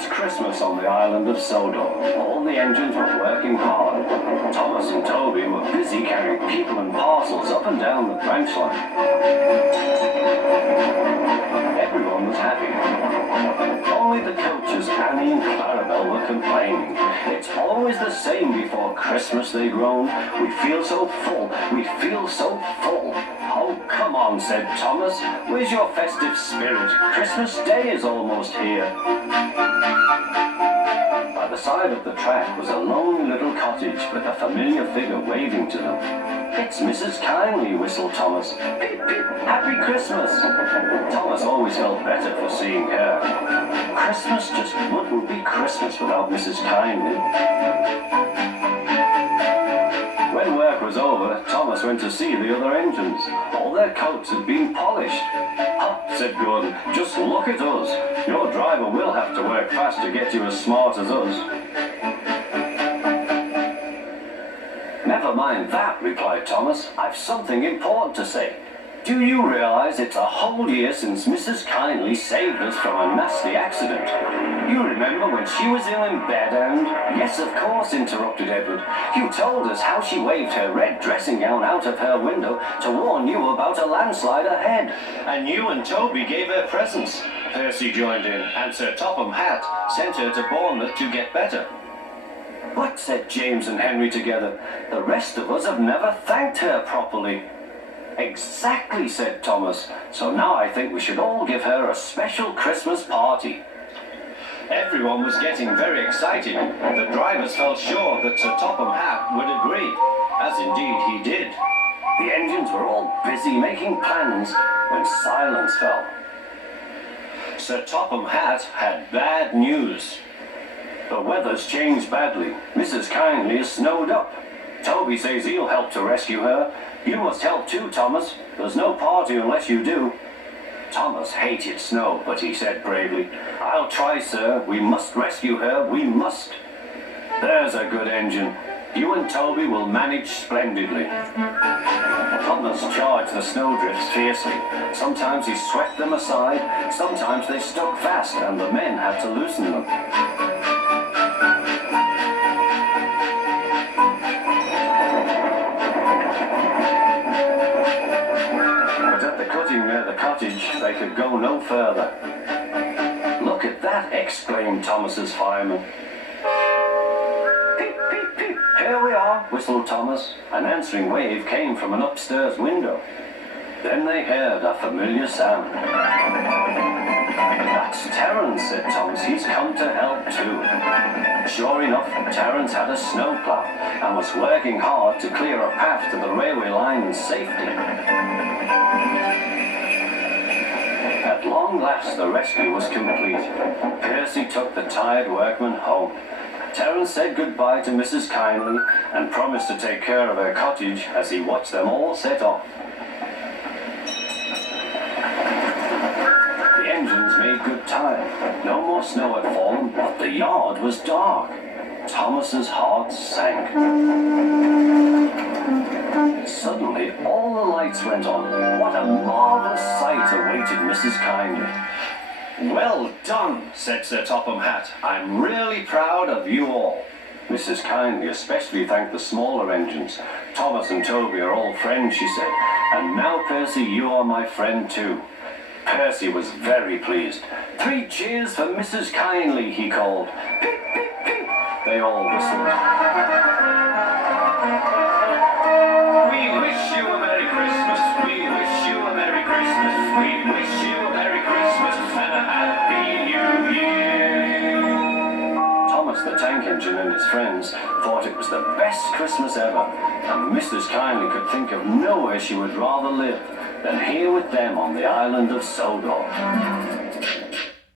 was Christmas on the island of Sodor. All the engines were working hard. Thomas and Toby were busy carrying people and parcels up and down the branch line. Everyone was happy. Only the coaches, Annie and Clarabelle, were complaining. It's always the same before Christmas, they groaned. We feel so full, we feel so full. Oh, come on, said Thomas. Where's your festive spirit? Christmas Day is almost here. By the side of the track was a lonely little cottage with a familiar figure waving to them. It's Mrs. Kindly, whistled Thomas. Peep, peep, Happy Christmas! Thomas always felt better for seeing her. Christmas just wouldn't be Christmas without Mrs. Kindly. When work was over, Thomas went to see the other engines. All their coats had been polished. "Huh," said Gordon, "just look at us. Your driver will have to work fast to get you as smart as us." "Never mind that," replied Thomas. "I've something important to say. Do you realize it's a whole year since Mrs. Kindly saved us from a nasty accident? You remember when she was ill in bed and—" "Yes, of course," interrupted Edward. "You told us how she waved her red dressing gown out of her window to warn you about a landslide ahead. And you and Toby gave her presents." Percy joined in, and Sir Topham Hatt sent her to Bournemouth to get better. "But," said James and Henry together, "the rest of us have never thanked her properly." "Exactly," said Thomas. "So now I think we should all give her a special Christmas party." Everyone was getting very excited. The drivers felt sure that Sir Topham Hatt would agree, as indeed he did. The engines were all busy making plans when silence fell. Sir Topham Hatt had bad news. "The weather's changed badly. Mrs. Kindly is snowed up. Toby says he'll help to rescue her. You must help too, Thomas. There's no party unless you do." Thomas hated snow, but he said bravely, "I'll try, sir. We must rescue her. We must." "There's a good engine. You and Toby will manage splendidly." Thomas charged the snowdrifts fiercely. Sometimes he swept them aside, sometimes they stuck fast, and the men had to loosen them. Near the cottage, they could go no further. "Look at that!" exclaimed Thomas's fireman. "Peep, peep, peep! Here we are!" whistled Thomas. An answering wave came from an upstairs window. Then they heard a familiar sound. "That's Terence," said Thomas. "He's come to help too." Sure enough, Terence had a snowplow and was working hard to clear a path to the railway line in safety. At long last, the rescue was complete. Percy took the tired workmen home. Terence said goodbye to Mrs. Kindly and promised to take care of her cottage as he watched them all set off. The engines made good time. No more snow had fallen, but the yard was dark. Thomas's heart sank. Suddenly, all the lights went on. What a marvelous sight awaited Mrs. Kindly. "Well done," said Sir Topham Hatt. "I'm really proud of you all." Mrs. Kindly especially thanked the smaller engines. "Thomas and Toby are all friends," she said. "And now, Percy, you are my friend too." Percy was very pleased. "3 cheers for Mrs. Kindly," he called. "Peep, peep, peep!" They all whistled. "We wish you a Merry Christmas. We wish you a Merry Christmas. We wish you a Merry Christmas and a Happy New Year." Thomas the Tank Engine and his friends thought it was the best Christmas ever, and Mrs. Kindly could think of nowhere she would rather live than here with them on the island of Sodor.